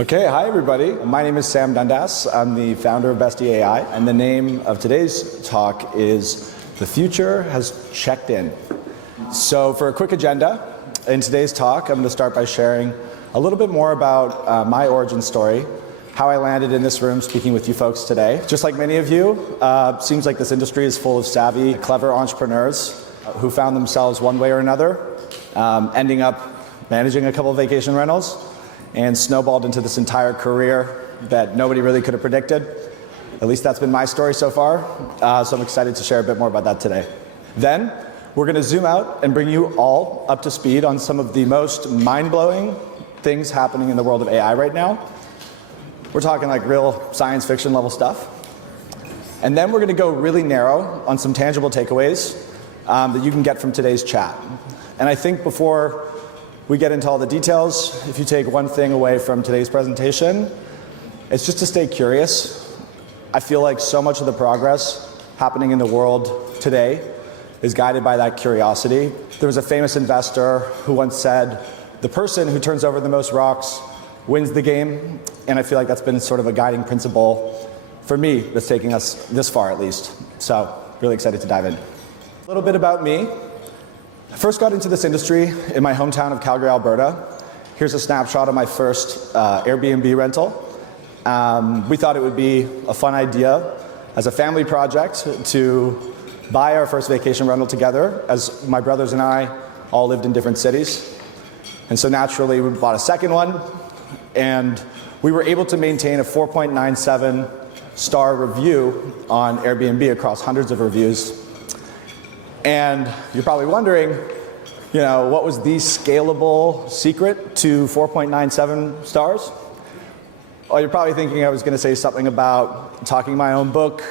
Okay, hi everybody. My name is Sam Dundas. I'm the founder of Besty AI, and the name of today's talk is The Future Has Checked In. So for a quick agenda, in today's talk, I'm going to start by sharing a little bit more about my origin story, how I landed in this room speaking with you folks today. Just like many of you, seems like this industry is full of savvy, clever entrepreneurs who found themselves one way or another, ending up managing a couple of vacation rentals, and snowballed into this entire career that nobody really could have predicted. At least that's been my story so far, so I'm excited to share a bit more about that today. Then, we're going to zoom out and bring you all up to speed on some of the most mind-blowing things happening in the world of AI right now. We're talking like real science fiction level stuff. And then we're going to go really narrow on some tangible takeaways that you can get from today's chat. And I think before we get into all the details, if you take one thing away from today's presentation, it's just to stay curious. I feel like so much of the progress happening in the world today is guided by that curiosity. There was a famous investor who once said, the person who turns over the most rocks wins the game, and I feel like that's been sort of a guiding principle for me that's taking us this far at least. So, really excited to dive in. A little bit about me. I first got into this industry in my hometown of Calgary, Alberta. Here's a snapshot of my first Airbnb rental. We thought it would be a fun idea as a family project to buy our first vacation rental together, as my brothers and I all lived in different cities. And so naturally, we bought a second one, and we were able to maintain a 4.97 star review on Airbnb across hundreds of reviews. And you're probably wondering, what was the scalable secret to 4.97 stars? Oh, you're probably thinking I was going to say something about talking my own book,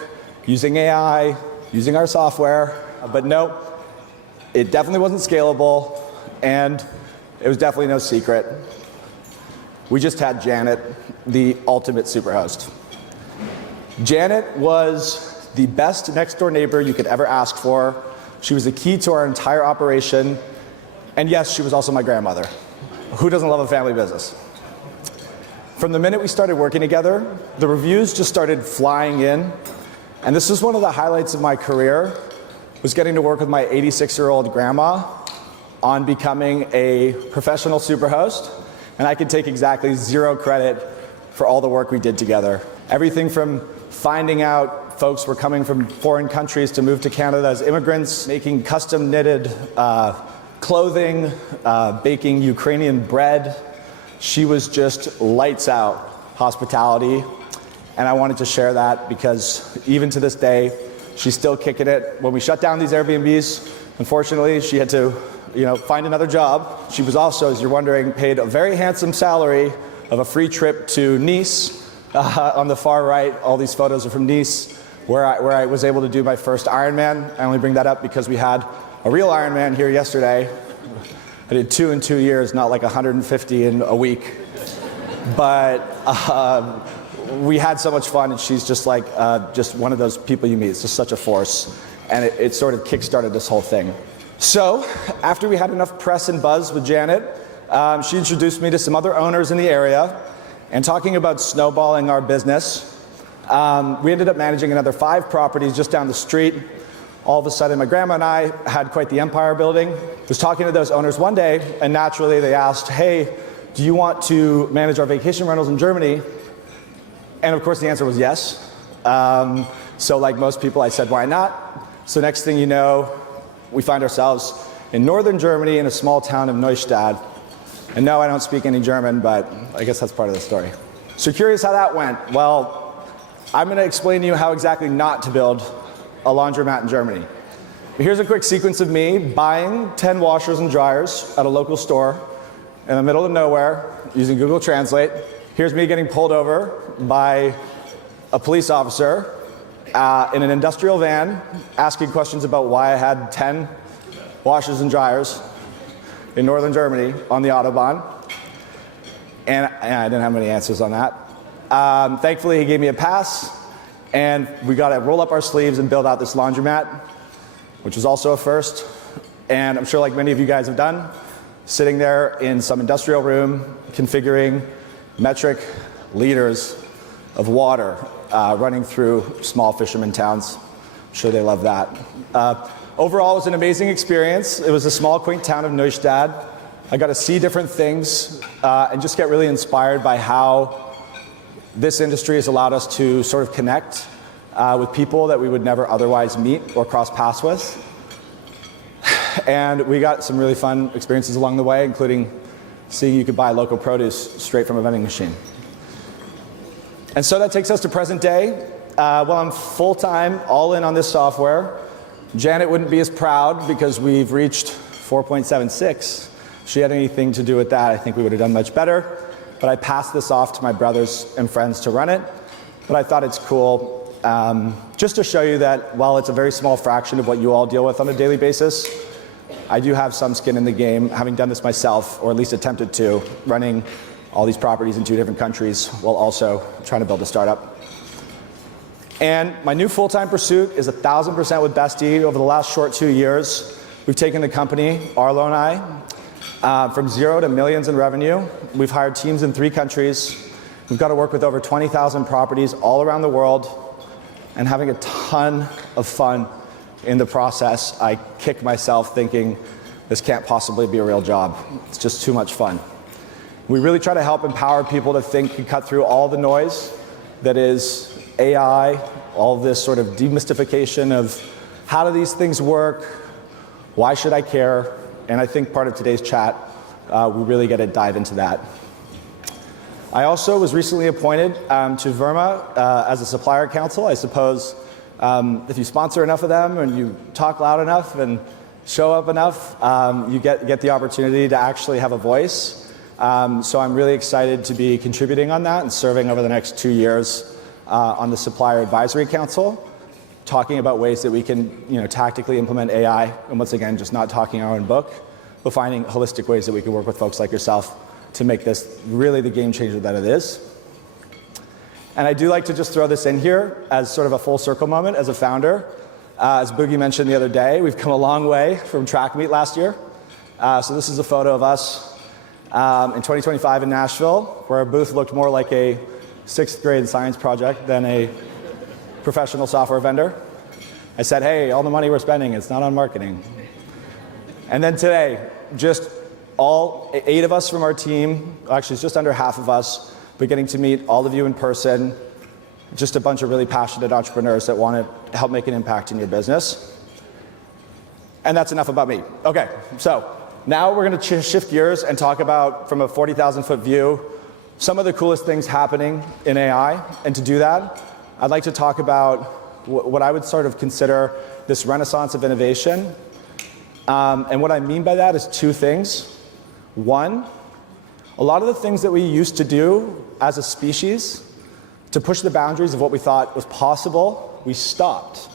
using AI, using our software, but no, it definitely wasn't scalable, and it was definitely no secret. We just had Janet, the ultimate superhost. Janet was the best next door neighbor you could ever ask for. She was the key to our entire operation, and yes, she was also my grandmother. Who doesn't love a family business? From the minute we started working together, the reviews just started flying in, and this was one of the highlights of my career, was getting to work with my 86-year-old grandma on becoming a professional superhost, and I could take exactly zero credit for all the work we did together. Everything from finding out folks were coming from foreign countries to move to Canada as immigrants, making custom knitted clothing, baking Ukrainian bread. She was just lights out hospitality, and I wanted to share that because even to this day, she's still kicking it. When we shut down these Airbnbs, unfortunately, she had to find another job. She was also, as you're wondering, paid a very handsome salary of a free trip to Nice. On the far right, all these photos are from Nice, where I was able to do my first Ironman. I only bring that up because we had a real Ironman here yesterday. I did 2 in 2 years, not like 150 in a week. But we had so much fun, and she's just like just one of those people you meet. It's just such a force, and it sort of kick-started this whole thing. So after we had enough press and buzz with Janet, she introduced me to some other owners in the area, and talking about snowballing our business, we ended up managing another 5 properties just down the street. All of a sudden, my grandma and I had quite the empire building. I was talking to those owners one day, and naturally they asked, hey, do you want to manage our vacation rentals in Germany? And of course the answer was yes. So like most people, I said, why not? So next thing you know, we find ourselves in northern Germany in a small town of Neustadt. And no, I don't speak any German, but I guess that's part of the story. So curious how that went? Well, I'm going to explain to you how exactly not to build a laundromat in Germany. Here's a quick sequence of me buying 10 washers and dryers at a local store in the middle of nowhere using Google Translate. Here's me getting pulled over by a police officer in an industrial van asking questions about why I had 10 washers and dryers in northern Germany on the Autobahn. And I didn't have many answers on that. Thankfully, he gave me a pass, and we got to roll up our sleeves and build out this laundromat, which was also a first. And I'm sure like many of you guys have done, sitting there in some industrial room, configuring metric liters of water running through small fishermen towns. I'm sure they love that. Overall, it was an amazing experience. It was a small, quaint town of Neustadt. I got to see different things and just get really inspired by how this industry has allowed us to sort of connect with people that we would never otherwise meet or cross paths with. And we got some really fun experiences along the way, including seeing you could buy local produce straight from a vending machine. And so that takes us to present day. Well, I'm full-time, all in on this software. Janet wouldn't be as proud because we've reached 4.76. If she had anything to do with that, I think we would have done much better. But I passed this off to my brothers and friends to run it. But I thought it's cool just to show you that while it's a very small fraction of what you all deal with on a daily basis, I do have some skin in the game, having done this myself, or at least attempted to, running all these properties in 2 different countries while also trying to build a startup. And my new full-time pursuit is 1,000% with Besty. Over the last short 2 years, we've taken the company, Arlo and I, from 0 to millions in revenue. We've hired teams in 3 countries. We've got to work with over 20,000 properties all around the world and having a ton of fun in the process. I kick myself thinking this can't possibly be a real job. It's just too much fun. We really try to help empower people to think and cut through all the noise that is AI, all this sort of demystification of how do these things work, why should I care, and I think part of today's chat, we really get to dive into that. I also was recently appointed to Verma as a supplier council. I suppose if you sponsor enough of them and you talk loud enough and show up enough, you get the opportunity to actually have a voice. So I'm really excited to be contributing on that and serving over the next 2 years on the Supplier Advisory Council, talking about ways that we can tactically implement AI, and once again, just not talking our own book, but finding holistic ways that we can work with folks like yourself to make this really the game changer that it is. And I do like to just throw this in here as sort of a full circle moment as a founder. As Boogie mentioned the other day, we've come a long way from TrackMeet last year. So this is a photo of us in 2025 in Nashville, where our booth looked more like a 6th grade science project than a professional software vendor. I said, hey, all the money we're spending, it's not on marketing. And then today, just all 8 of us from our team, actually it's just under half of us, but getting to meet all of you in person, just a bunch of really passionate entrepreneurs that want to help make an impact in your business. And that's enough about me. Okay, so now we're going to shift gears and talk about, from a 40,000-foot view, some of the coolest things happening in AI. And to do that, I'd like to talk about what I would sort of consider this renaissance of innovation. And what I mean by that is 2 things. One, a lot of the things that we used to do as a species to push the boundaries of what we thought was possible, we stopped.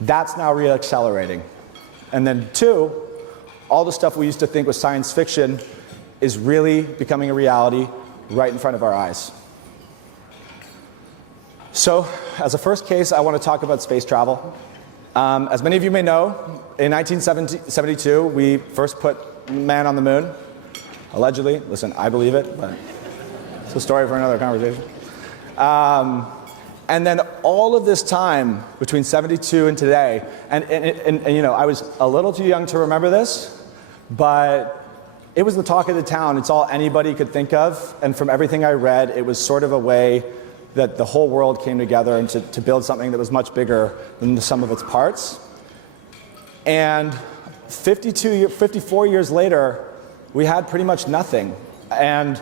That's now re-accelerating. And then 2, all the stuff we used to think was science fiction is really becoming a reality right in front of our eyes. So, as a first case, I want to talk about space travel. As many of you may know, in 1972, we first put man on the moon, allegedly. Listen, I believe it, but it's a story for another conversation. And then all of this time between 72 and today, and I was a little too young to remember this, but it was the talk of the town. It's all anybody could think of, and from everything I read, it was sort of a way that the whole world came together and to build something that was much bigger than the sum of its parts. And 54 years later, we had pretty much nothing. And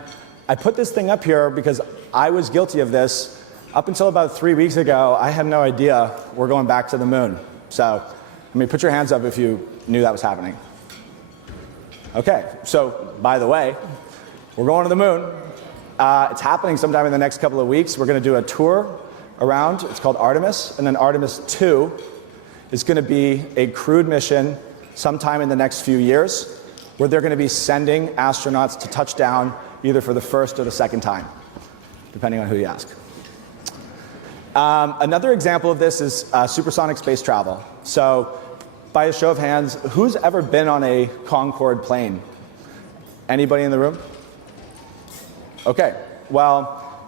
I put this thing up here because I was guilty of this. Up until about 3 weeks ago, I had no idea we're going back to the moon. So, put your hands up if you knew that was happening. Okay, so by the way, we're going to the moon. It's happening sometime in the next couple of weeks. We're going to do a tour around. It's called Artemis, and then Artemis 2 is going to be a crewed mission sometime in the next few years, where they're going to be sending astronauts to touch down either for the first or the second time, depending on who you ask. Another example of this is supersonic space travel. So, by a show of hands, who's ever been on a Concorde plane? Anybody in the room? Okay, well,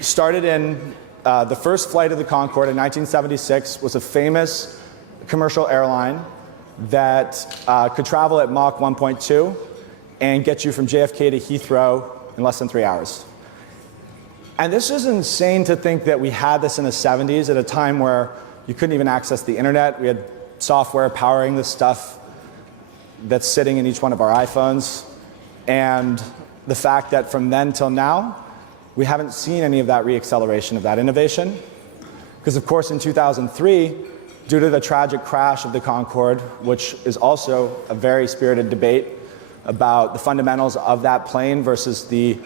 started in the first flight of the Concorde in 1976, was a famous commercial airline that could travel at Mach 1.2 and get you from JFK to Heathrow in less than 3 hours. And this is insane to think that we had this in the 70s at a time where you couldn't even access the internet. We had software powering the stuff that's sitting in each one of our iPhones. And the fact that from then till now, we haven't seen any of that reacceleration of that innovation. Because of course in 2003, due to the tragic crash of the Concorde, which is also a very spirited debate about the fundamentals of that plane versus the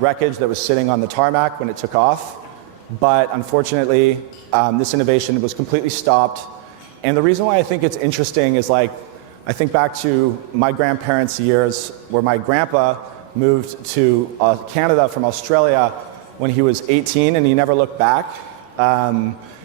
wreckage that was sitting on the tarmac when it took off. But unfortunately, this innovation was completely stopped. And the reason why I think it's interesting is, like, I think back to my grandparents' years where my grandpa moved to Canada from Australia when he was 18 and he never looked back.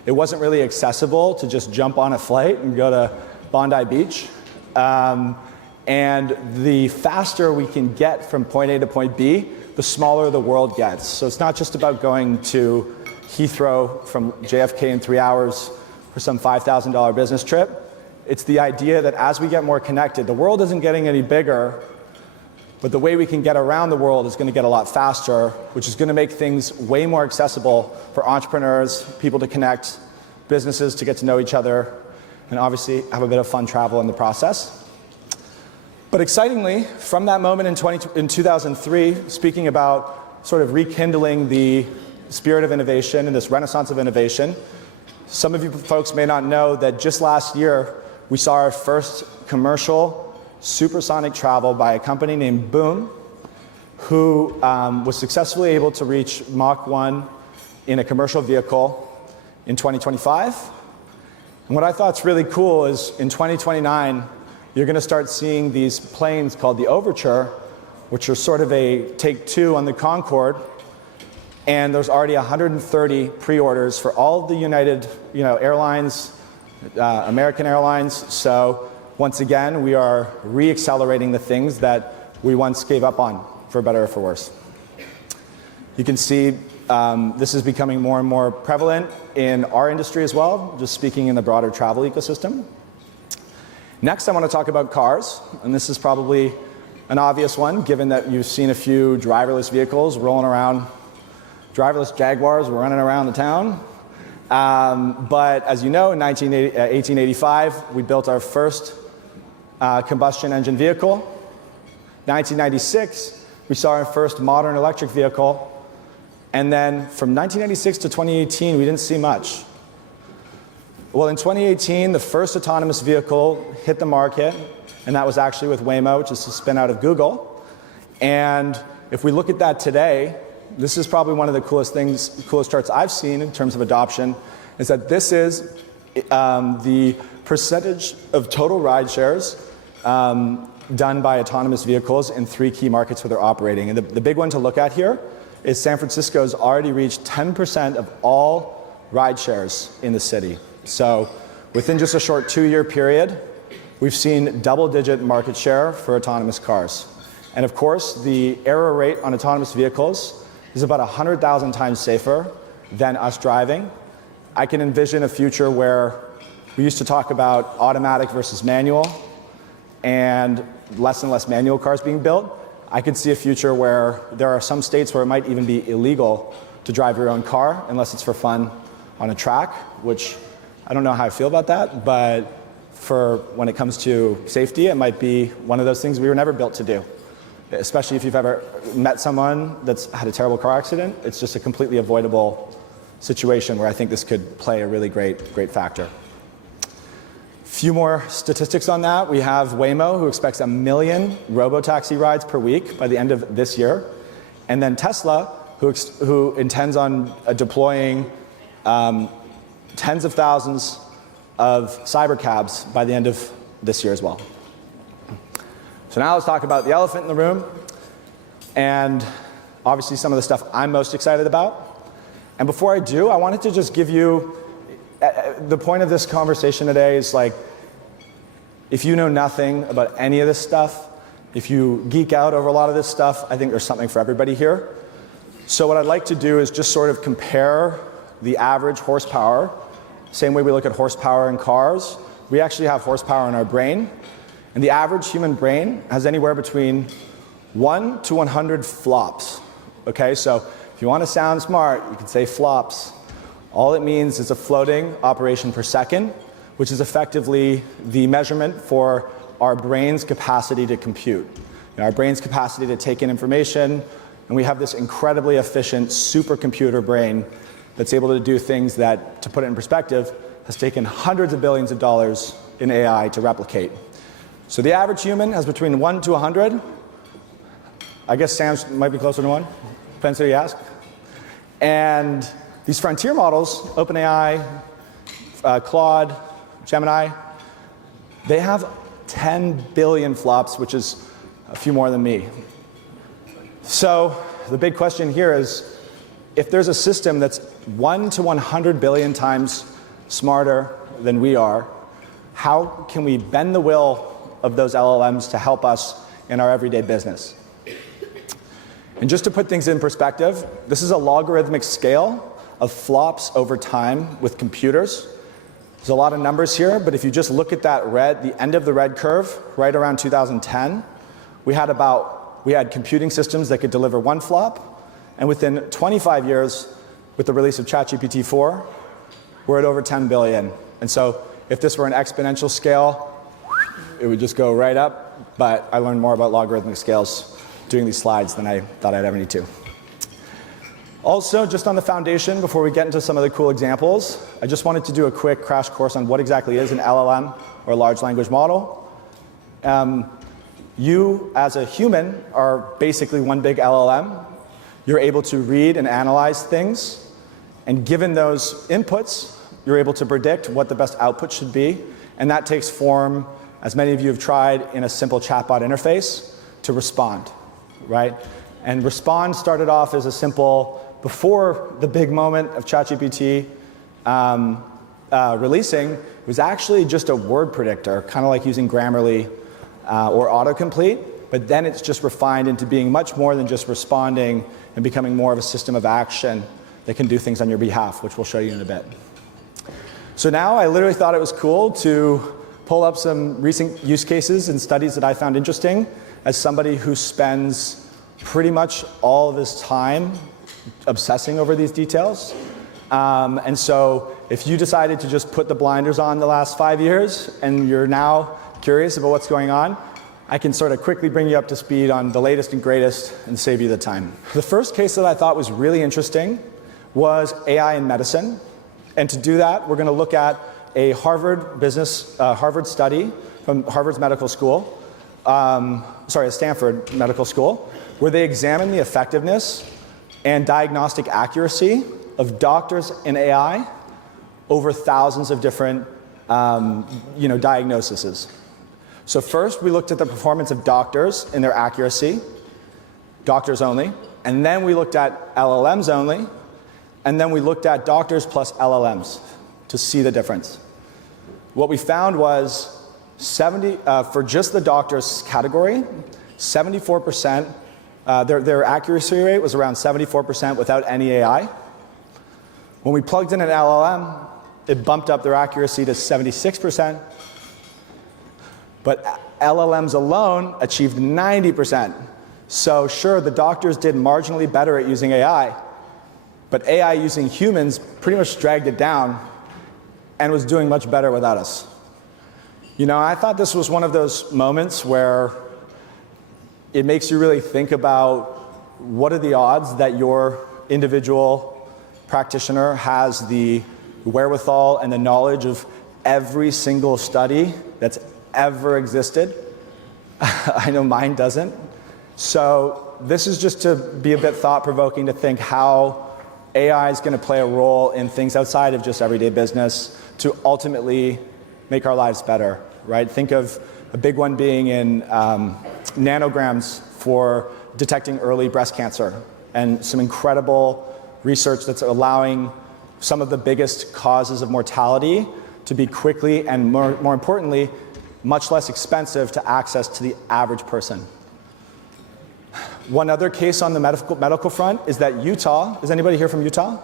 It wasn't really accessible to just jump on a flight and go to Bondi Beach. And the faster we can get from point A to point B, the smaller the world gets. So it's not just about going to Heathrow from JFK in 3 hours for some $5,000 business trip. It's the idea that as we get more connected, the world isn't getting any bigger, but the way we can get around the world is going to get a lot faster, which is going to make things way more accessible for entrepreneurs, people to connect, businesses to get to know each other, and obviously have a bit of fun travel in the process. But excitingly, from that moment in 2003, speaking about sort of rekindling the spirit of innovation and this renaissance of innovation, some of you folks may not know that just last year, we saw our first commercial supersonic travel by a company named Boom, who was successfully able to reach Mach 1 in a commercial vehicle in 2025. And what I thought is really cool is in 2029, you're going to start seeing these planes called the Overture, which are sort of a take two on the Concorde. And there's already 130 pre-orders for all of the United Airlines, American Airlines. So once again, we are re-accelerating the things that we once gave up on, for better or for worse. You can see this is becoming more and more prevalent in our industry as well, just speaking in the broader travel ecosystem. Next, I want to talk about cars, and this is probably an obvious one, given that you've seen a few driverless vehicles rolling around, driverless Jaguars running around the town. But as you know, in 1885, we built our first combustion engine vehicle. 1996, we saw our first modern electric vehicle. And then from 1996 to 2018, we didn't see much. Well, in 2018, the first autonomous vehicle hit the market, and that was actually with Waymo, which is a spin out of Google. And if we look at that today, this is probably one of the coolest charts I've seen in terms of adoption, is that this is the percentage of total ride shares done by autonomous vehicles in 3 key markets where they're operating. And the big one to look at here is San Francisco's already reached 10% of all ride shares in the city. So within just a short 2-year period, we've seen double-digit market share for autonomous cars. And of course, the error rate on autonomous vehicles is about 100,000 times safer than us driving. I can envision a future where we used to talk about automatic versus manual and less manual cars being built. I could see a future where there are some states where it might even be illegal to drive your own car unless it's for fun on a track, which I don't know how I feel about that, but for when it comes to safety, it might be one of those things we were never built to do. Especially if you've ever met someone that's had a terrible car accident, it's just a completely avoidable situation where I think this could play a really great factor. Few more statistics on that. We have Waymo, who expects 1 million robo-taxi rides per week by the end of this year. And then Tesla, who intends on deploying tens of thousands of cybercabs by the end of this year as well. So now let's talk about the elephant in the room, and obviously some of the stuff I'm most excited about. And before I do, I wanted to just give you, the point of this conversation today is, like, if you know nothing about any of this stuff, If you geek out over a lot of this stuff, I think there's something for everybody here. So what I'd like to do is just sort of compare the average horsepower. Same way we look at horsepower in cars, we actually have horsepower in our brain. And the average human brain has anywhere between 1 to 100 flops. Okay, so if you want to sound smart, you can say flops. All it means is a floating operation per second, which is effectively the measurement for our brain's capacity to compute. Our brain's capacity to take in information, and we have this incredibly efficient supercomputer brain that's able to do things that, to put it in perspective, has taken hundreds of billions of dollars in AI to replicate. So the average human has between 1 to 100. I guess Sam's might be closer to 1, depends who you ask. And these frontier models, OpenAI, Claude, Gemini, they have 10 billion flops, which is a few more than me. So the big question here is, if there's a system that's 1 to 100 billion times smarter than we are, how can we bend the will of those LLMs to help us in our everyday business? And just to put things in perspective, this is a logarithmic scale of flops over time with computers. There's a lot of numbers here, but if you just look at that red, the end of the red curve, right around 2010, we had computing systems that could deliver 1 flop, and within 25 years, with the release of ChatGPT 4, we're at over 10 billion. And so if this were an exponential scale, it would just go right up, but I learned more about logarithmic scales doing these slides than I thought I'd ever need to. Also, just on the foundation, before we get into some of the cool examples, I just wanted to do a quick crash course on what exactly is an LLM, or large language model. You, as a human, are basically one big LLM. You're able to read and analyze things, and given those inputs, you're able to predict what the best output should be, and that takes form, as many of you have tried, in a simple chatbot interface to respond, right? And respond started off as a simple, before the big moment of ChatGPT releasing, it was actually just a word predictor, kind of like using Grammarly or autocomplete, but then it's just refined into being much more than just responding and becoming more of a system of action that can do things on your behalf, which we'll show you in a bit. So now I literally thought it was cool to pull up some recent use cases and studies that I found interesting as somebody who spends pretty much all of his time obsessing over these details. And so if you decided to just put the blinders on the last 5 years and you're now curious about what's going on, I can sort of quickly bring you up to speed on the latest and greatest and save you the time. The first case that I thought was really interesting was AI in medicine. And to do that, we're going to look at a Harvard study from Harvard's medical school, a Stanford medical school, where they examined the effectiveness and diagnostic accuracy of doctors in AI over thousands of different diagnoses. So first, we looked at the performance of doctors and their accuracy, doctors only, and then we looked at LLMs only, and then we looked at doctors plus LLMs to see the difference. What we found was for just the doctors category, 74%, their accuracy rate was around 74% without any AI. When we plugged in an LLM, it bumped up their accuracy to 76%, but LLMs alone achieved 90%. So sure, the doctors did marginally better at using AI, but AI using humans pretty much dragged it down and was doing much better without us. You know, I thought this was one of those moments where it makes you really think about what are the odds that your individual practitioner has the wherewithal and the knowledge of every single study that's ever existed. I know mine doesn't. So this is just to be a bit thought-provoking to think how AI is going to play a role in things outside of just everyday business to ultimately make our lives better, right? Think of a big one being in nanograms for detecting early breast cancer, and some incredible research that's allowing some of the biggest causes of mortality to be quickly and more importantly, much less expensive to access to the average person. One other case on the medical front is that Utah, is anybody here from Utah?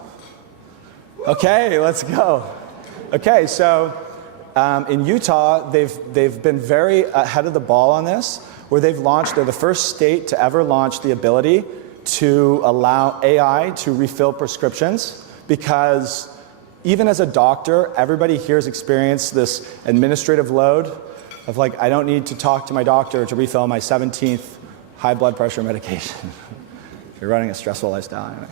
Okay, let's go. Okay, so in Utah, they've been very ahead of the ball on this, where they're the first state to ever launch the ability to allow AI to refill prescriptions, because even as a doctor, everybody here has experienced this administrative load of like, I don't need to talk to my doctor to refill my 17th high blood pressure medication. You're running a stressful lifestyle anyway.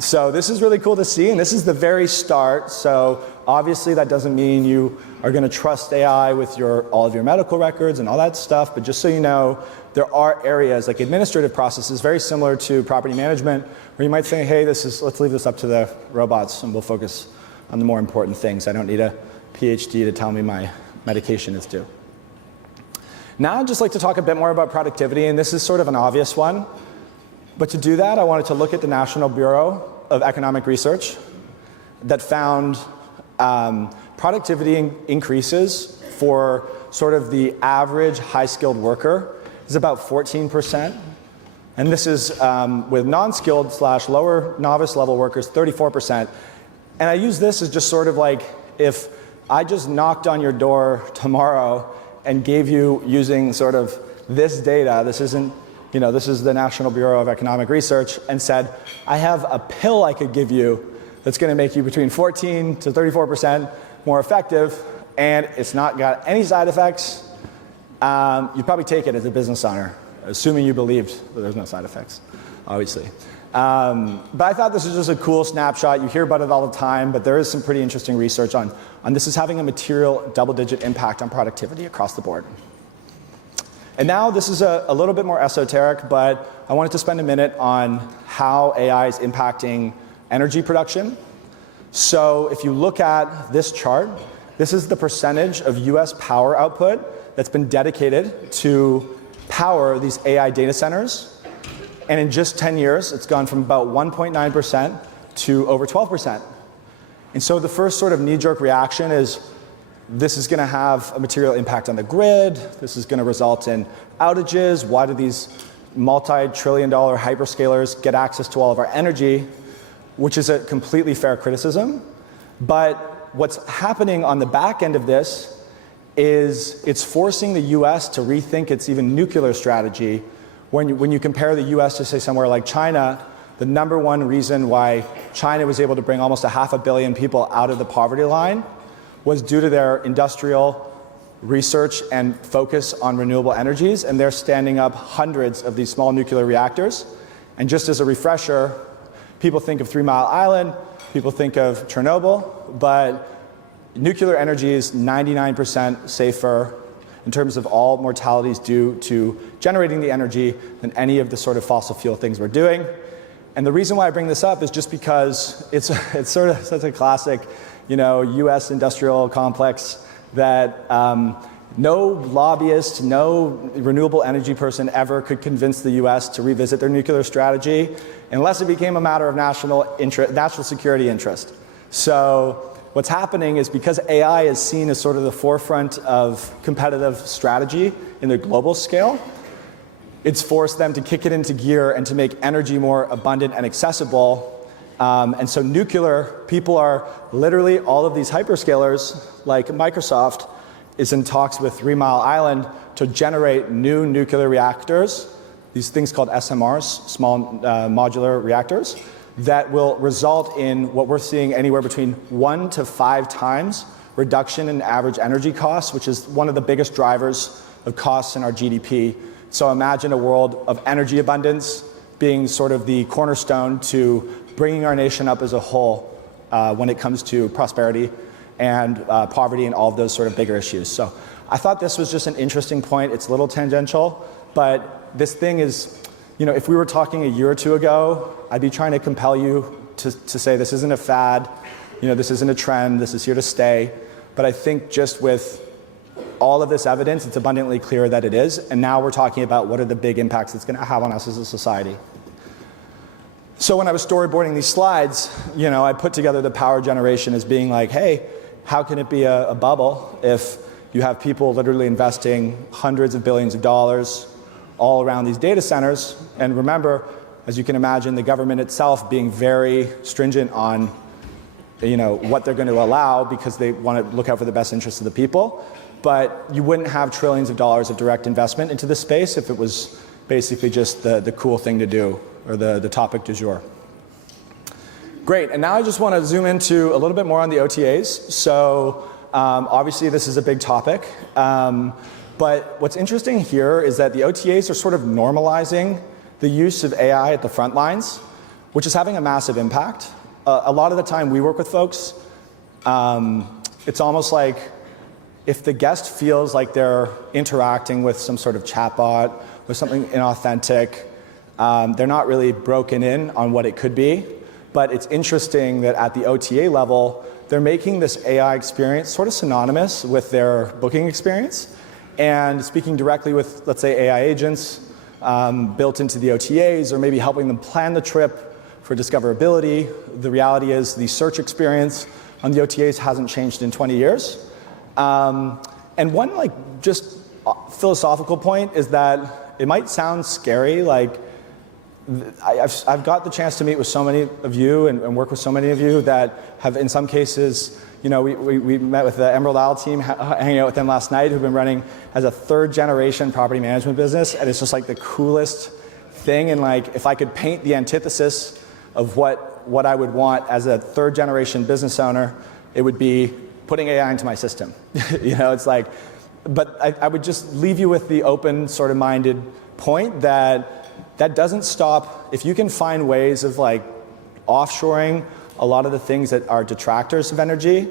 So this is really cool to see, and this is the very start. So obviously that doesn't mean you are going to trust AI with all of your medical records and all that stuff, but just so you know, there are areas like administrative processes very similar to property management where you might think, hey, let's leave this up to the robots and we'll focus on the more important things. I don't need a PhD to tell me my medication is due. Now I'd just like to talk a bit more about productivity, and this is sort of an obvious one. But to do that, I wanted to look at the National Bureau of Economic Research that found productivity increases for sort of the average high-skilled worker is about 14%. And this is with non-skilled / lower novice level workers, 34%. And I use this as just sort of like, if I just knocked on your door tomorrow and gave you, using sort of this data, this is the National Bureau of Economic Research, and said, I have a pill I could give you that's going to make you between 14 to 34% more effective, and it's not got any side effects, you'd probably take it as a business owner, assuming you believed that there's no side effects, obviously. But I thought this was just a cool snapshot. You hear about it all the time, but there is some pretty interesting research on this is having a material double-digit impact on productivity across the board. And now this is a little bit more esoteric, but I wanted to spend a minute on how AI is impacting energy production. So if you look at this chart, this is the percentage of US power output that's been dedicated to power these AI data centers. And in just 10 years, it's gone from about 1.9% to over 12%. And so the first sort of knee-jerk reaction is, this is going to have a material impact on the grid. This is going to result in outages. Why do these multi-trillion-dollar hyperscalers get access to all of our energy? Which is a completely fair criticism. But what's happening on the back end of this is it's forcing the US to rethink its even nuclear strategy. When you compare the US to, say, somewhere like China, the number one reason why China was able to bring almost 500 million people out of the poverty line was due to their industrial research and focus on renewable energies, and they're standing up hundreds of these small nuclear reactors. And just as a refresher, people think of 3 Mile Island, people think of Chernobyl, but nuclear energy is 99% safer in terms of all mortalities due to generating the energy than any of the sort of fossil fuel things we're doing. And the reason why I bring this up is just because it's sort of such a classic, US industrial complex that no lobbyist, no renewable energy person ever could convince the US to revisit their nuclear strategy unless it became a matter of national security interest. So what's happening is, because AI is seen as sort of the forefront of competitive strategy in the global scale, it's forced them to kick it into gear and to make energy more abundant and accessible. And so nuclear, people are literally, all of these hyperscalers, like Microsoft, is in talks with 3 Mile Island to generate new nuclear reactors, these things called SMRs, small modular reactors, that will result in what we're seeing anywhere between 1 to 5 times reduction in average energy costs, which is one of the biggest drivers of costs in our GDP. So imagine a world of energy abundance being sort of the cornerstone to bringing our nation up as a whole when it comes to prosperity and poverty and all of those sort of bigger issues. So I thought this was just an interesting point. It's a little tangential, but this thing is, if we were talking a year or two ago, I'd be trying to compel you to say this isn't a fad, this isn't a trend, this is here to stay. But I think just with all of this evidence, it's abundantly clear that it is. And now we're talking about what are the big impacts it's going to have on us as a society. So when I was storyboarding these slides, I put together the power generation as being like, hey, how can it be a bubble if you have people literally investing hundreds of billions of dollars all around these data centers. And remember, as you can imagine, the government itself being very stringent on what they're going to allow because they want to look out for the best interests of the people. But you wouldn't have trillions of dollars of direct investment into this space if it was basically just the cool thing to do, or the topic du jour. Great, and now I just want to zoom into a little bit more on the OTAs. So obviously this is a big topic, but what's interesting here is that the OTAs are sort of normalizing the use of AI at the front lines, which is having a massive impact. A lot of the time we work with folks, it's almost like if the guest feels like they're interacting with some sort of chatbot or something inauthentic, they're not really broken in on what it could be. But it's interesting that at the OTA level, they're making this AI experience sort of synonymous with their booking experience. And speaking directly with, let's say, AI agents built into the OTAs, or maybe helping them plan the trip for discoverability. The reality is the search experience on the OTAs hasn't changed in 20 years. And one just philosophical point is that it might sound scary, I've got the chance to meet with so many of you and work with so many of you that have, in some cases, we met with the Emerald Isle team, hanging out with them last night, who've been running as a third-generation property management business, and it's just the coolest thing. And if I could paint the antithesis of what I would want as a third-generation business owner, it would be putting AI into my system. It's but I would just leave you with the open, sort of minded point that doesn't stop. If you can find ways of offshoring a lot of the things that are detractors of energy,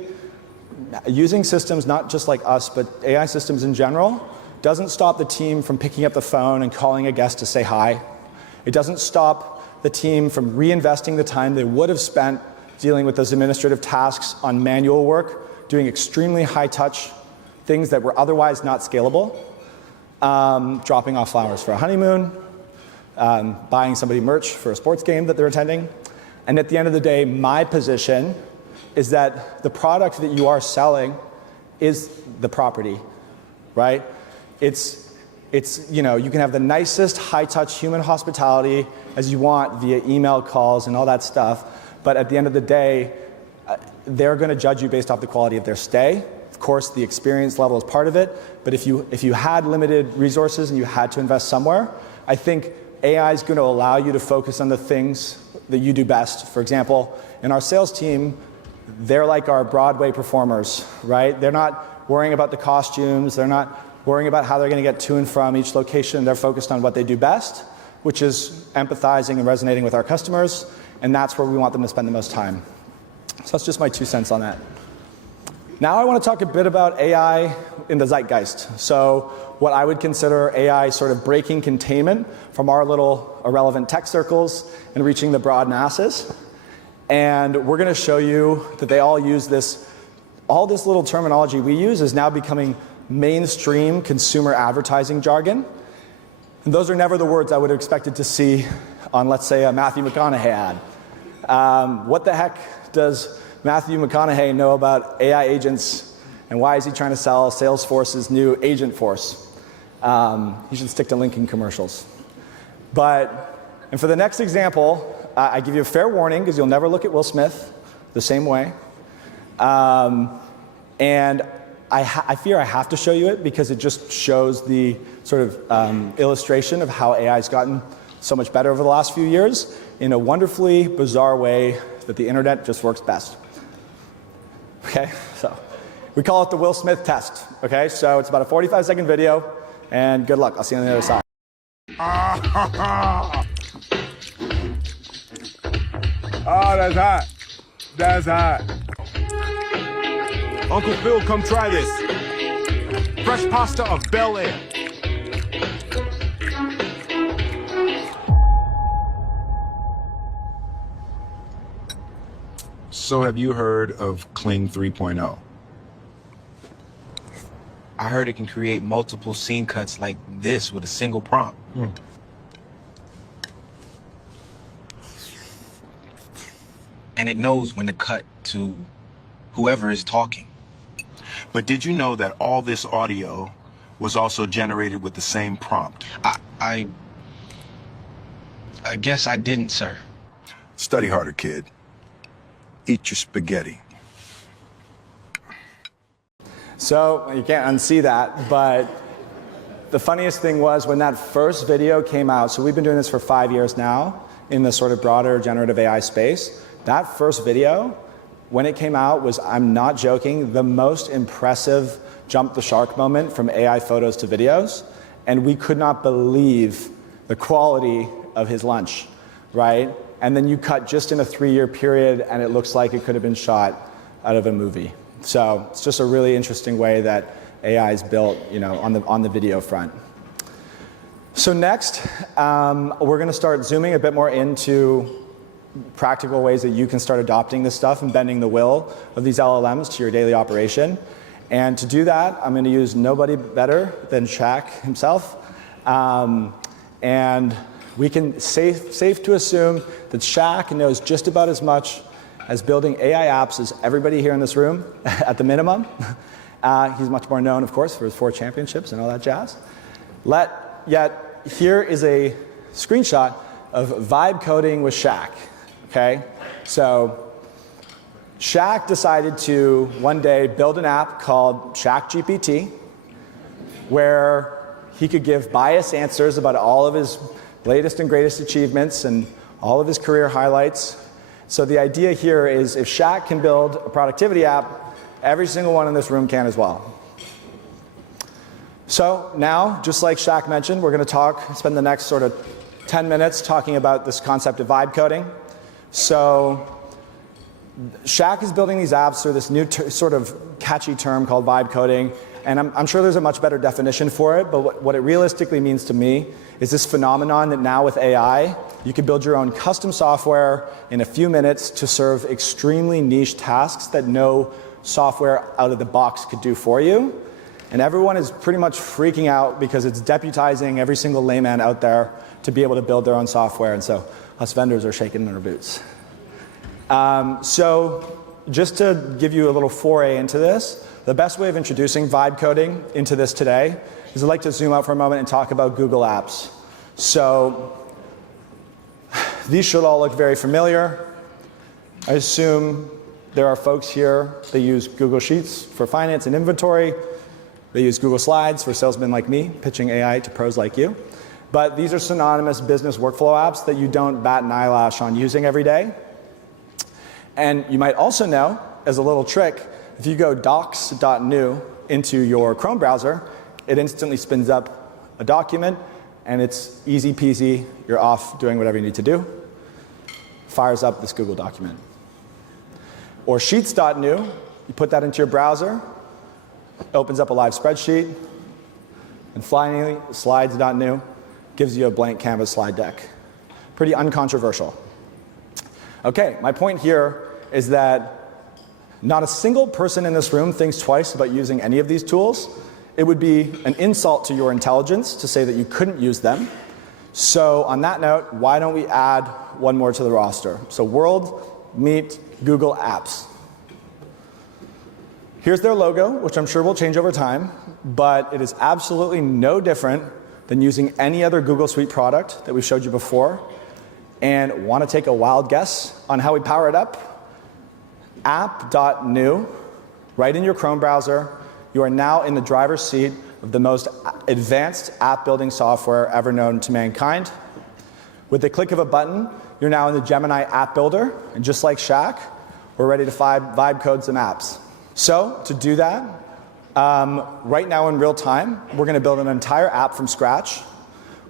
using systems not just like us, but AI systems in general, doesn't stop the team from picking up the phone and calling a guest to say hi. It doesn't stop the team from reinvesting the time they would have spent dealing with those administrative tasks on manual work, doing extremely high-touch things that were otherwise not scalable, dropping off flowers for a honeymoon, buying somebody merch for a sports game that they're attending. And at the end of the day, my position is that the product that you are selling is the property, right? It's you can have the nicest high-touch human hospitality as you want via email calls and all that stuff, but at the end of the day, they're going to judge you based off the quality of their stay. Of course, the experience level is part of it, but if you had limited resources and you had to invest somewhere, I think AI is going to allow you to focus on the things that you do best. For example, in our sales team, they're like our Broadway performers, right? They're not worrying about the costumes. They're not worrying about how they're going to get to and from each location. They're focused on what they do best, which is empathizing and resonating with our customers, and that's where we want them to spend the most time. So that's just my 2 cents on that. Now I want to talk a bit about AI in the zeitgeist. So what I would consider AI sort of breaking containment from our little irrelevant tech circles and reaching the broad masses. And we're going to show you that they all use this, all this little terminology we use is now becoming mainstream consumer advertising jargon. And those are never the words I would have expected to see on, let's say, a Matthew McConaughey ad. What the heck does Matthew McConaughey know about AI agents, and why is he trying to sell Salesforce's new agent force? You should stick to Lincoln commercials. And for the next example, I give you a fair warning because you'll never look at Will Smith the same way. And I fear I have to show you it because it just shows the sort of illustration of how AI has gotten so much better over the last few years in a wonderfully bizarre way that the internet just works best. Okay, so we call it the Will Smith test. Okay, so it's about a 45-second video, and good luck. I'll see you on the other side. Oh, that's hot. That's hot. Uncle Phil, come try this. Fresh pasta of Bel Air. So have you heard of Kling 3.0? I heard it can create multiple scene cuts like this with a single prompt. And it knows when to cut to whoever is talking. But did you know that all this audio was also generated with the same prompt? I guess I didn't, sir. Study harder, kid. Eat your spaghetti. So you can't unsee that, but the funniest thing was when that first video came out, so we've been doing this for 5 years now in the sort of broader generative AI space. That first video, when it came out, was, I'm not joking, the most impressive jump the shark moment from AI photos to videos. And we could not believe the quality of his lunch, right? And then you cut just in a 3-year period and it looks like it could have been shot out of a movie. So it's just a really interesting way that AI is built, on the video front. So next, we're going to start zooming a bit more into practical ways that you can start adopting this stuff and bending the will of these LLMs to your daily operation. And to do that, I'm going to use nobody better than Shaq himself. And we can safe to assume that Shaq knows just about as much as building AI apps as everybody here in this room, at the minimum. He's much more known, of course, for his 4 championships and all that jazz. Yet, here is a screenshot of vibe coding with Shaq. Okay? So, Shaq decided to, one day, build an app called Shaq GPT, where he could give biased answers about all of his latest and greatest achievements and all of his career highlights. So the idea here is if Shaq can build a productivity app, every single one in this room can as well. So now, just like Shaq mentioned, we're going to spend the next sort of 10 minutes talking about this concept of vibe coding. So Shaq is building these apps through this new sort of catchy term called vibe coding. And I'm sure there's a much better definition for it, but what it realistically means to me is this phenomenon that now with AI, you can build your own custom software in a few minutes to serve extremely niche tasks that no software out of the box could do for you. And everyone is pretty much freaking out because it's deputizing every single layman out there to be able to build their own software. And so us vendors are shaking in our boots. So just to give you a little foray into this, the best way of introducing vibe coding into this today is I'd like to zoom out for a moment and talk about Google Apps. So these should all look very familiar. I assume there are folks here that use Google Sheets for finance and inventory. They use Google Slides for salesmen like me, pitching AI to pros like you. But these are synonymous business workflow apps that you don't bat an eyelash on using every day. And you might also know, as a little trick, if you go docs.new into your Chrome browser, it instantly spins up a document, and it's easy peasy. You're off doing whatever you need to do. Fires up this Google document. Or sheets.new, you put that into your browser, opens up a live spreadsheet, and finally, slides.new gives you a blank canvas slide deck. Pretty uncontroversial. Okay, my point here is that not a single person in this room thinks twice about using any of these tools. It would be an insult to your intelligence to say that you couldn't use them. So on that note, why don't we add one more to the roster? So World Meet Google Apps. Here's their logo, which I'm sure will change over time, but it is absolutely no different than using any other Google Suite product that we showed you before. And want to take a wild guess on how we power it up? App.new, right in your Chrome browser. You are now in the driver's seat of the most advanced app building software ever known to mankind. With the click of a button, you're now in the Gemini app builder. And just like Shaq, we're ready to vibe code some apps. So to do that, right now in real time, we're going to build an entire app from scratch.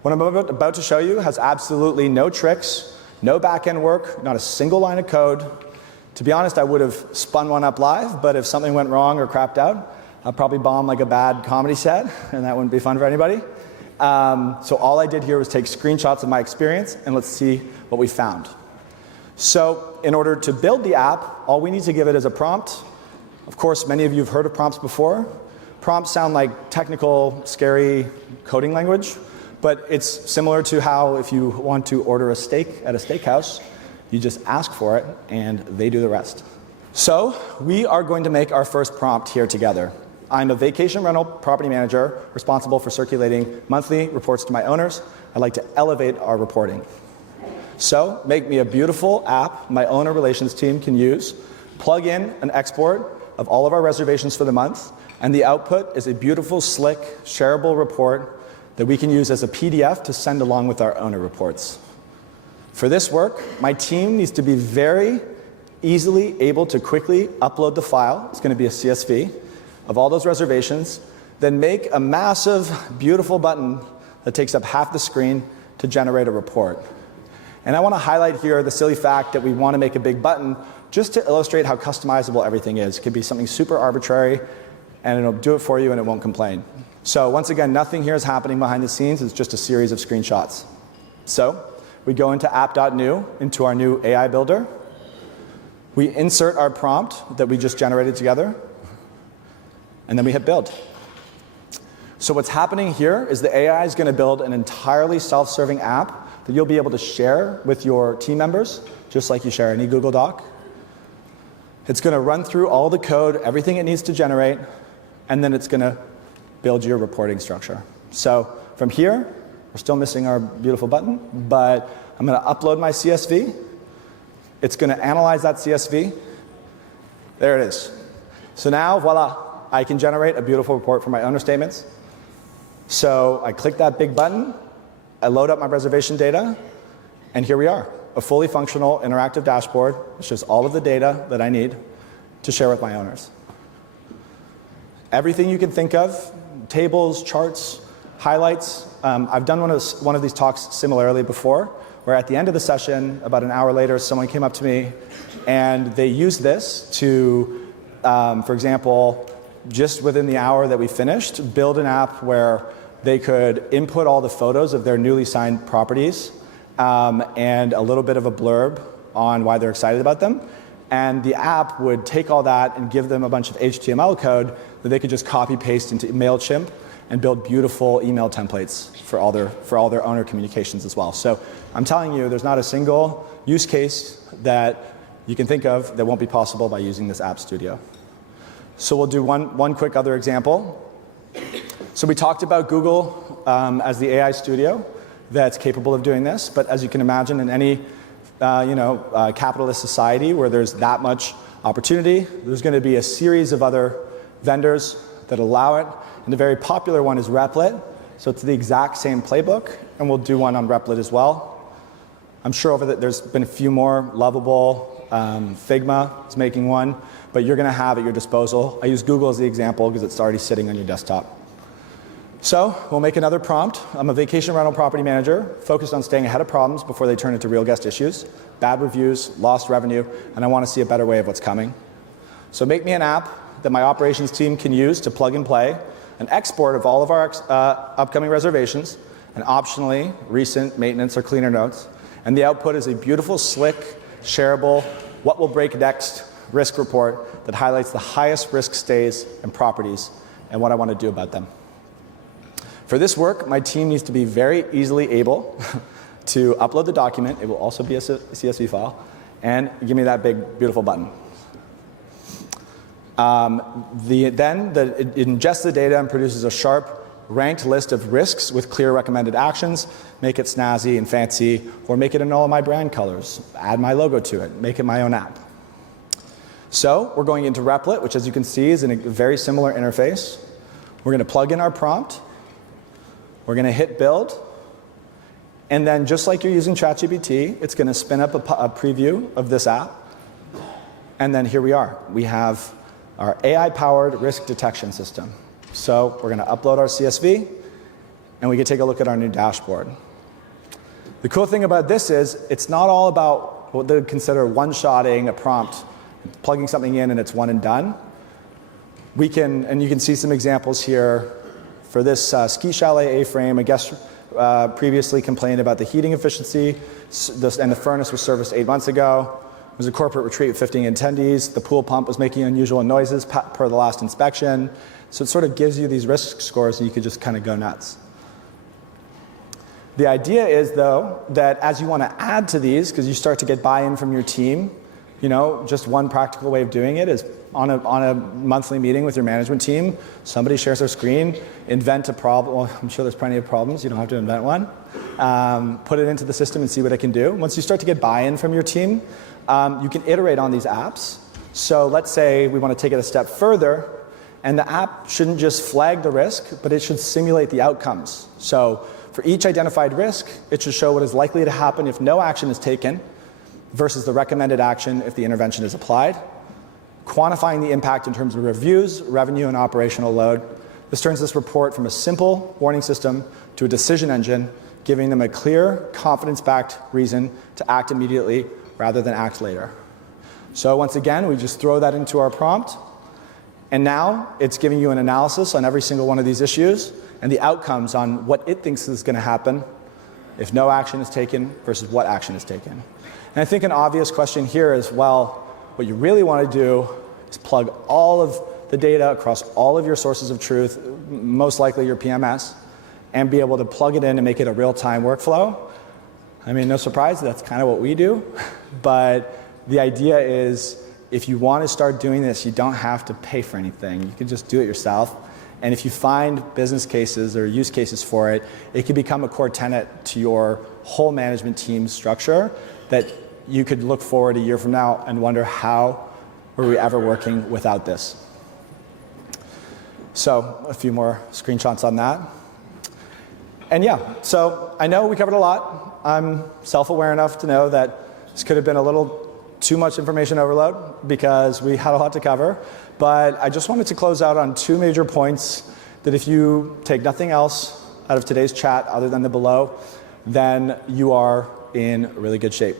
What I'm about to show you has absolutely no tricks, no back-end work, not a single line of code. To be honest, I would have spun one up live, but if something went wrong or crapped out, I'd probably bomb like a bad comedy set, and that wouldn't be fun for anybody. So all I did here was take screenshots of my experience, and let's see what we found. So in order to build the app, all we need to give it is a prompt. Of course, many of you have heard of prompts before. Prompts sound like technical, scary coding language. But it's similar to how if you want to order a steak at a steakhouse, you just ask for it, and they do the rest. So we are going to make our first prompt here together. I'm a vacation rental property manager responsible for circulating monthly reports to my owners. I'd like to elevate our reporting. So make me a beautiful app my owner relations team can use, plug in an export of all of our reservations for the month, and the output is a beautiful, slick, shareable report that we can use as a PDF to send along with our owner reports. For this work, my team needs to be very easily able to quickly upload the file, it's going to be a CSV, of all those reservations, then make a massive, beautiful button that takes up half the screen to generate a report. And I want to highlight here the silly fact that we want to make a big button just to illustrate how customizable everything is. It could be something super arbitrary, and it'll do it for you and it won't complain. So once again, nothing here is happening behind the scenes. It's just a series of screenshots. So we go into app.new, into our new AI builder. We insert our prompt that we just generated together, and then we hit build. So what's happening here is the AI is going to build an entirely self-serving app that you'll be able to share with your team members, just like you share any Google Doc. It's going to run through all the code, everything it needs to generate, and then it's going to build your reporting structure. So from here, we're still missing our beautiful button, but I'm going to upload my CSV. It's going to analyze that CSV. There it is. So now, voila, I can generate a beautiful report for my owner statements. So I click that big button, I load up my reservation data, and here we are, a fully functional interactive dashboard that shows all of the data that I need to share with my owners. Everything you can think of, tables, charts, highlights. I've done one of these talks similarly before, where at the end of the session, about an hour later, someone came up to me and they used this to, for example, just within the hour that we finished, build an app where they could input all the photos of their newly signed properties and a little bit of a blurb on why they're excited about them. And the app would take all that and give them a bunch of HTML code that they could just copy paste into MailChimp and build beautiful email templates for all their owner communications as well. So I'm telling you, there's not a single use case that you can think of that won't be possible by using this App Studio. So we'll do one quick other example. So we talked about Google as the AI studio that's capable of doing this, but as you can imagine, in any capitalist society where there's that much opportunity, there's going to be a series of other vendors that allow it, and the very popular one is Replit. So it's the exact same playbook, and we'll do one on Replit as well. I'm sure there's been a few more. Lovable, Figma is making one, but you're going to have at your disposal. I use Google as the example because it's already sitting on your desktop. So we'll make another prompt. I'm a vacation rental property manager focused on staying ahead of problems before they turn into real guest issues, bad reviews, lost revenue, and I want to see a better way of what's coming. So make me an app that my operations team can use to plug and play an export of all of our upcoming reservations, and optionally recent maintenance or cleaner notes. And the output is a beautiful, slick, shareable, what will break next risk report that highlights the highest risk stays and properties and what I want to do about them. For this work, my team needs to be very easily able to upload the document. It will also be a CSV file, and give me that big, beautiful button. Then it ingests the data and produces a sharp, ranked list of risks with clear recommended actions. Make it snazzy and fancy, or make it in all of my brand colors. Add my logo to it. Make it my own app. So we're going into Replit, which as you can see is in a very similar interface. We're going to plug in our prompt. We're going to hit build. And then just like you're using ChatGPT, it's going to spin up a preview of this app. And then here we are. We have our AI-powered risk detection system. So we're going to upload our CSV, and we can take a look at our new dashboard. The cool thing about this is it's not all about what they would consider one-shotting a prompt, plugging something in and it's one and done. We can, and you can see some examples here. For this ski chalet A-frame, a guest previously complained about the heating efficiency, and the furnace was serviced 8 months ago. It was a corporate retreat with 15 attendees. The pool pump was making unusual noises per the last inspection. So it sort of gives you these risk scores, and you could just kind of go nuts. The idea is, though, that as you want to add to these, because you start to get buy-in from your team, just one practical way of doing it is on a monthly meeting with your management team, somebody shares their screen, invent a problem. Well, I'm sure there's plenty of problems. You don't have to invent one. Put it into the system and see what it can do. Once you start to get buy-in from your team, you can iterate on these apps. So let's say we want to take it a step further, and the app shouldn't just flag the risk, but it should simulate the outcomes. So for each identified risk, it should show what is likely to happen if no action is taken versus the recommended action if the intervention is applied, quantifying the impact in terms of reviews, revenue, and operational load. This turns this report from a simple warning system to a decision engine, giving them a clear, confidence-backed reason to act immediately rather than act later. So once again, we just throw that into our prompt, and now it's giving you an analysis on every single one of these issues and the outcomes on what it thinks is going to happen if no action is taken versus what action is taken. And I think an obvious question here is, well, what you really want to do is plug all of the data across all of your sources of truth, most likely your PMS, and be able to plug it in and make it a real-time workflow. I mean, no surprise, that's kind of what we do. But the idea is, if you want to start doing this, you don't have to pay for anything. You can just do it yourself. And if you find business cases or use cases for it, it can become a core tenet to your whole management team structure that you could look forward a year from now and wonder, how were we ever working without this? So a few more screenshots on that. And yeah, so I know we covered a lot. I'm self-aware enough to know that this could have been a little too much information overload because we had a lot to cover. But I just wanted to close out on two major points that if you take nothing else out of today's chat other than the below, then you are in really good shape.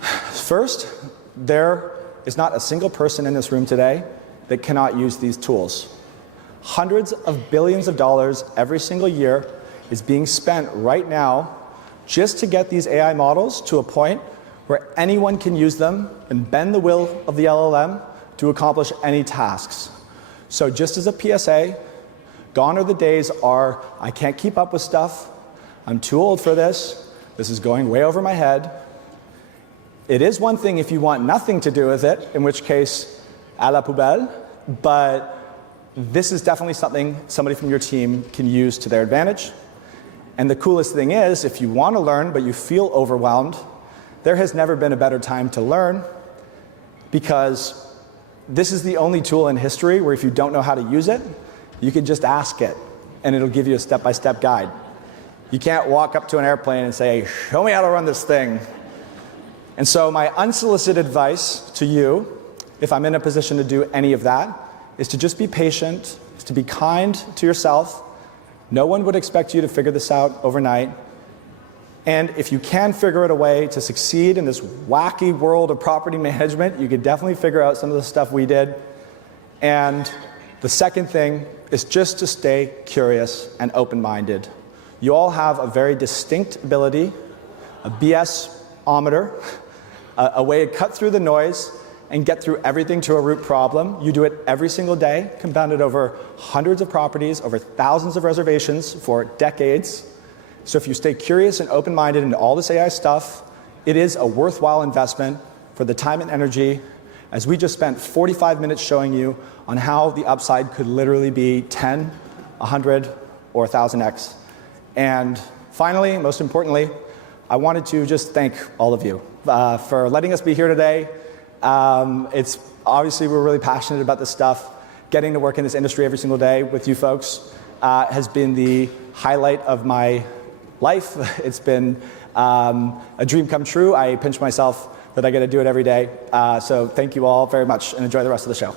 First, there is not a single person in this room today that cannot use these tools. Hundreds of billions of dollars every single year is being spent right now just to get these AI models to a point where anyone can use them and bend the will of the LLM to accomplish any tasks. So just as a PSA, gone are the days I can't keep up with stuff, I'm too old for this is going way over my head. It is one thing if you want nothing to do with it, in which case, à la poubelle, but this is definitely something somebody from your team can use to their advantage. And the coolest thing is, if you want to learn but you feel overwhelmed, there has never been a better time to learn, because this is the only tool in history where if you don't know how to use it, you can just ask it, and it'll give you a step-by-step guide. You can't walk up to an airplane and say, show me how to run this thing. And so my unsolicited advice to you, if I'm in a position to do any of that, is to just be patient, is to be kind to yourself. No one would expect you to figure this out overnight. And if you can figure out a way to succeed in this wacky world of property management, you could definitely figure out some of the stuff we did. And the second thing is just to stay curious and open-minded. You all have a very distinct ability, a BS-ometer, a way to cut through the noise and get through everything to a root problem. You do it every single day, compounded over hundreds of properties, over thousands of reservations for decades. So if you stay curious and open-minded into all this AI stuff, it is a worthwhile investment for the time and energy, as we just spent 45 minutes showing you on how the upside could literally be 10, 100, or 1,000x. And finally, most importantly, I wanted to just thank all of you for letting us be here today. It's obviously, we're really passionate about this stuff. Getting to work in this industry every single day with you folks has been the highlight of my life. It's been a dream come true. I pinch myself that I get to do it every day. So thank you all very much, and enjoy the rest of the show.